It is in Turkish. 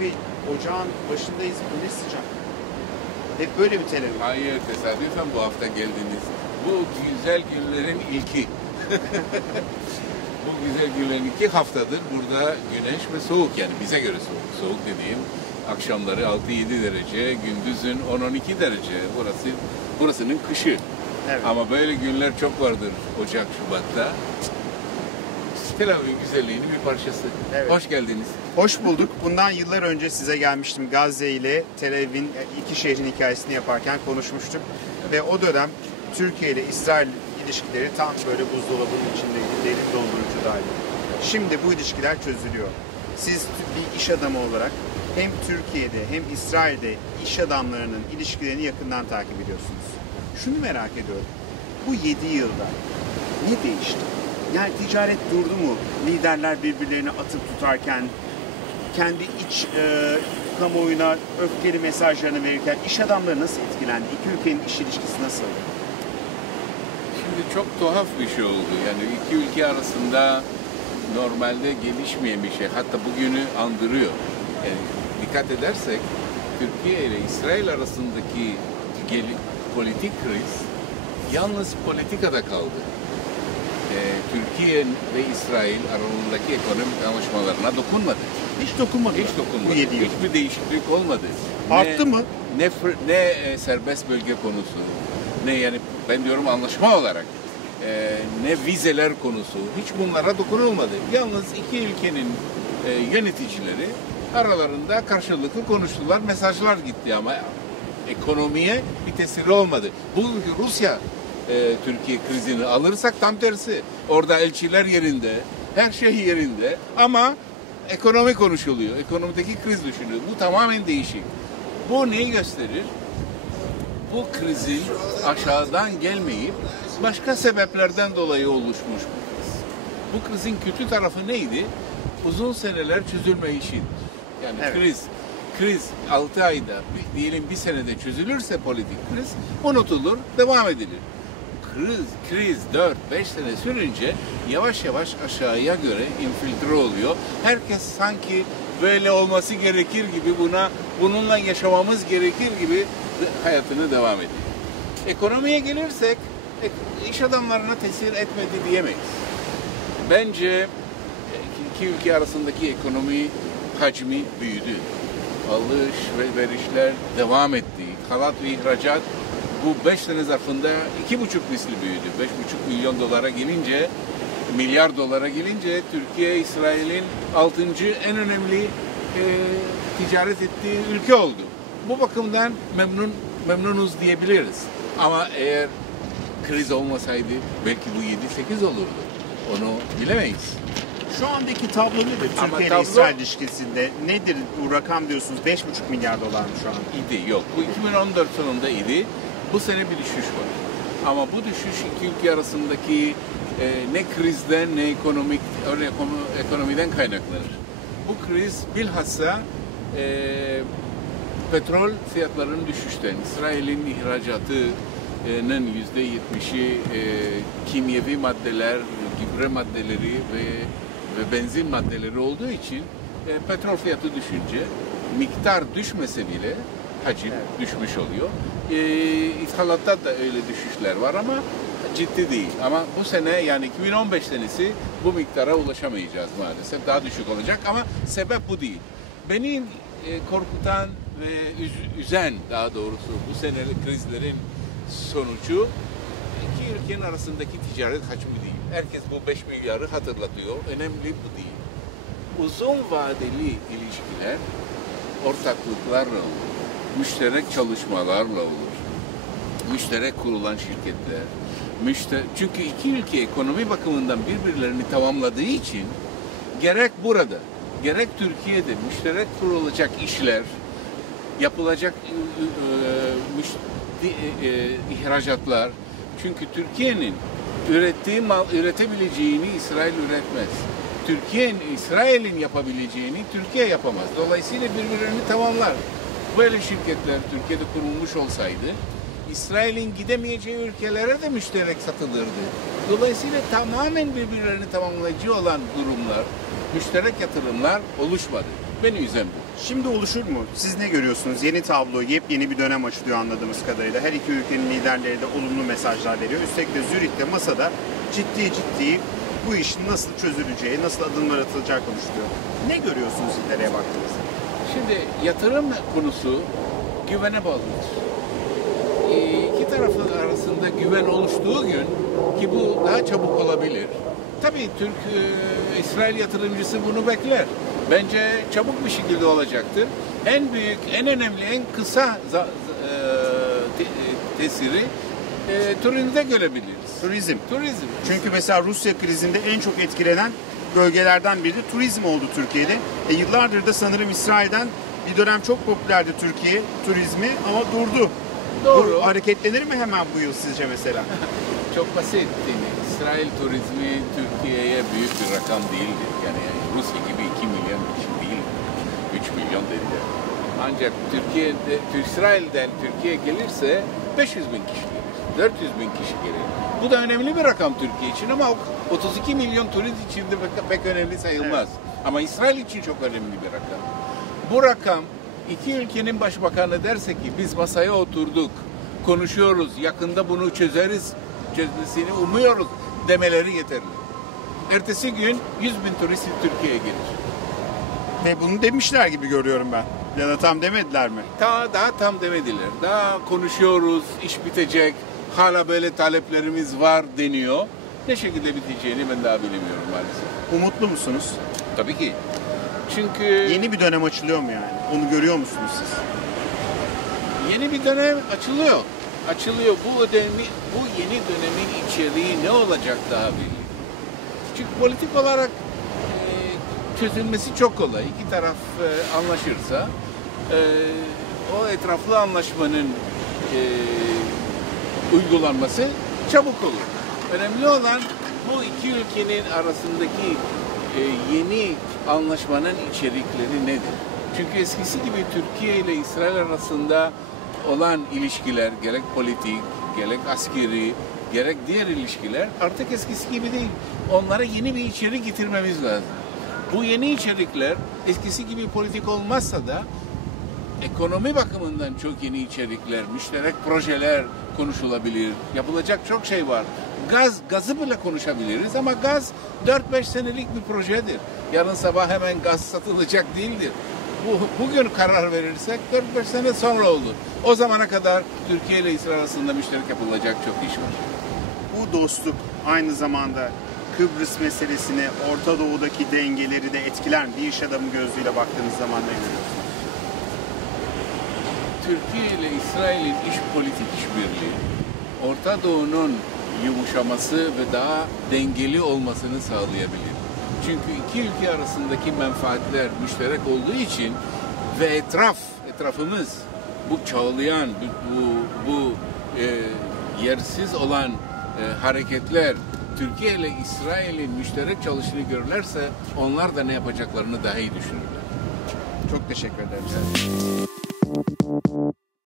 Bey, ocağın başındayız. Bu ne sıcak? Hep böyle bir Tel Aviv. Hayır, tesadüfen bu hafta geldiniz. Bu güzel günlerin ilki. Bu güzel günlerin 2 haftadır burada güneş ve soğuk, yani bize göre soğuk. Soğuk dediğim akşamları 6-7 derece, gündüzün 10-12 derece. Burasının kışı. Evet. Ama böyle günler çok vardır Ocak, Şubat'ta. Tel Aviv güzelliğinin bir parçası. Evet. Hoş geldiniz. Hoş bulduk. Bundan yıllar önce size gelmiştim. Gazze ile Tel Aviv'in iki şehrin hikayesini yaparken konuşmuştuk. Ve o dönem Türkiye ile İsrail ilişkileri tam böyle buzdolabının içindeydi. Derin dondurucudaydı. Şimdi bu ilişkiler çözülüyor. Siz bir iş adamı olarak hem Türkiye'de hem İsrail'de iş adamlarının ilişkilerini yakından takip ediyorsunuz. Şunu merak ediyorum. Bu 7 yılda ne değişti? Yani ticaret durdu mu? Liderler birbirlerini atıp tutarken, kendi iç kamuoyuna öfkeli mesajlarını verirken iş adamları nasıl etkilendi? İki ülkenin iş ilişkisi nasıl? Şimdi çok tuhaf bir şey oldu. Yani iki ülke arasında normalde gelişmeyen bir şey. Hatta bugünü andırıyor. Yani dikkat edersek Türkiye ile İsrail arasındaki politik kriz yalnız politikada kaldı. Türkiye ve İsrail arasındaki ekonomik anlaşmalarına dokunmadı. Hiç dokunmadı. Hiç dokunmadı. Hiçbir değişiklik olmadı. Arttı mı? Ne serbest bölge konusu, ne yani ben diyorum anlaşma olarak, ne vizeler konusu, hiç bunlara dokunulmadı. Yalnız iki ülkenin yöneticileri aralarında karşılıklı konuştular, mesajlar gitti ama ekonomiye bir tesiri olmadı. Bugünkü Rusya Türkiye krizini alırsak tam tersi. Orada elçiler yerinde, her şey yerinde ama ekonomi konuşuluyor. Ekonomideki kriz düşünülüyor. Bu tamamen değişik. Bu neyi gösterir? Bu krizin aşağıdan gelmeyip başka sebeplerden dolayı oluşmuş bir kriz. Bu krizin kötü tarafı neydi? Uzun seneler çözülmeyişidir. Yani evet. Kriz 6 ayda, diyelim bir senede çözülürse politik kriz unutulur, devam edilir. Kriz 4-5 sene sürünce yavaş yavaş aşağıya göre infiltre oluyor. Herkes sanki böyle olması gerekir gibi, bununla yaşamamız gerekir gibi hayatını devam ediyor. Ekonomiye gelirsek iş adamlarına tesir etmedi diyemeyiz. Bence iki ülke arasındaki ekonomi hacmi büyüdü. Alış ve verişler devam etti. Kanat ve ihracat bu 5 sene zarfında 2,5 misli büyüdü. 5,5 milyon dolara gelince, milyar dolara gelince Türkiye, İsrail'in 6. en önemli ticaret ettiği ülke oldu. Bu bakımdan memnunuz diyebiliriz. Ama eğer kriz olmasaydı belki bu 7-8 olurdu. Onu bilemeyiz. Şu andaki tablo nedir? Türkiye ile İsrail ilişkisinde nedir bu rakam diyorsunuz? 5,5 milyar dolar mı şu an? İdi, yok. Bu 2014 sonunda idi. Bu sene bir düşüş var. Ama bu düşüş iki ülke arasındaki ne krizden ne ekonomiden kaynaklanır. Bu kriz bilhassa petrol fiyatlarının düşüşten, İsrail'in ihracatının %70'i kimyevi maddeler, gübre maddeleri ve benzin maddeleri olduğu için petrol fiyatı düşünce miktar düşmese bile hacim düşmüş oluyor. İthalatta da öyle düşüşler var ama ciddi değil. Ama bu sene, yani 2015 senesi bu miktara ulaşamayacağız maalesef. Daha düşük olacak ama sebep bu değil. Beni korkutan ve üzen, daha doğrusu bu senelik krizlerin sonucu iki ülkenin arasındaki ticaret hacmi değil. Herkes bu 5 milyarı hatırlatıyor. Önemli bu değil. Uzun vadeli ilişkiler ortaklıklarla olur. Müşterek çalışmalarla olur. Müşterek kurulan şirketler. Çünkü iki ülke ekonomi bakımından birbirlerini tamamladığı için gerek burada, gerek Türkiye'de müşterek kurulacak işler, yapılacak ihracatlar. Çünkü Türkiye'nin ürettiği mal üretebileceğini İsrail üretmez. İsrail'in yapabileceğini Türkiye yapamaz. Dolayısıyla birbirlerini tamamlar. Böyle şirketler Türkiye'de kurulmuş olsaydı İsrail'in gidemeyeceği ülkelere de müşterek satılırdı. Dolayısıyla tamamen birbirlerini tamamlayıcı olan durumlar, müşterek yatırımlar oluşmadı. Beni üzen bu. Şimdi oluşur mu? Siz ne görüyorsunuz? Yeni tablo, yepyeni bir dönem açılıyor anladığımız kadarıyla. Her iki ülkenin liderleri de olumlu mesajlar veriyor. Üstelik de Zürih'te masada ciddi bu işin nasıl çözüleceği, nasıl adımlar atılacağı konuşuluyor. Ne görüyorsunuz ileriye baktığınızda? Şimdi yatırım konusu güvene bağlıdır. İki tarafın arasında güven oluştuğu gün, ki bu daha çabuk olabilir. Tabii İsrail yatırımcısı bunu bekler. Bence çabuk bir şekilde olacaktır. En büyük, en önemli, en kısa tesiri turizmde görebiliriz. Turizm. Turizm. Çünkü mesela Rusya krizinde en çok etkilenen bölgelerden biri de turizm oldu Türkiye'de. Yıllardır da sanırım İsrail'den bir dönem çok popülerdi Türkiye turizmi ama durdu. Doğru. Bu hareketlenir mi hemen bu yıl sizce mesela? Çok basit. İsrail turizmi Türkiye'ye büyük bir rakam değildir. Yani Rusya gibi 2 milyon kişi değil, 3 milyon değil. Ancak İsrail'den Türkiye'ye gelirse 500 bin kişi gelir, 400 bin kişi gelir. Bu da önemli bir rakam Türkiye için ama 32 milyon turist için de pek önemli sayılmaz. Evet. Ama İsrail için çok önemli bir rakam. Bu rakam iki ülkenin başbakanı derse ki biz masaya oturduk, konuşuyoruz, yakında bunu çözmesini umuyoruz demeleri yeterli. Ertesi gün 100 bin turist Türkiye'ye gelir. Ve bunu demişler gibi görüyorum ben. Ya da tam demediler mi? Daha tam demediler. Daha konuşuyoruz, iş bitecek, hala böyle taleplerimiz var deniyor. Ne şekilde biteceğini ben daha bilmiyorum maalesef. Umutlu musunuz? Tabii ki. Çünkü yeni bir dönem açılıyor mu yani? Onu görüyor musunuz siz? Yeni bir dönem açılıyor. Bu yeni dönemin içeriği ne olacak daha belli. Çünkü politik olarak çözülmesi çok kolay. İki taraf anlaşırsa o etraflı anlaşmanın uygulanması çabuk olur. Önemli olan bu iki ülkenin arasındaki yeni anlaşmanın içerikleri nedir? Çünkü eskisi gibi Türkiye ile İsrail arasında olan ilişkiler, gerek politik, gerek askeri, gerek diğer ilişkiler artık eskisi gibi değil. Onlara yeni bir içerik getirmemiz lazım. Bu yeni içerikler eskisi gibi politik olmazsa da ekonomi bakımından çok yeni içerikler, müşterek projeler konuşulabilir. Yapılacak çok şey var. Gazı bile konuşabiliriz ama gaz 4-5 senelik bir projedir. Yarın sabah hemen gaz satılacak değildir. Bugün karar verirsek 4-5 sene sonra olur. O zamana kadar Türkiye ile İsrail arasında müşterek yapılacak çok iş var. Bu dostluk aynı zamanda Kıbrıs meselesini, Orta Doğu'daki dengeleri de etkiler mi? Bir iş adamı gözüyle baktığınız zaman ne görüyorsunuz? Türkiye ile İsrail'in politik işbirliği, Orta Doğu'nun yumuşaması ve daha dengeli olmasını sağlayabilir. Çünkü iki ülke arasındaki menfaatler müşterek olduğu için ve etrafımız bu çağlayan, bu yersiz olan hareketler Türkiye ile İsrail'in müşterek çalışını görürlerse onlar da ne yapacaklarını daha iyi düşünürler. Çok teşekkür ederim.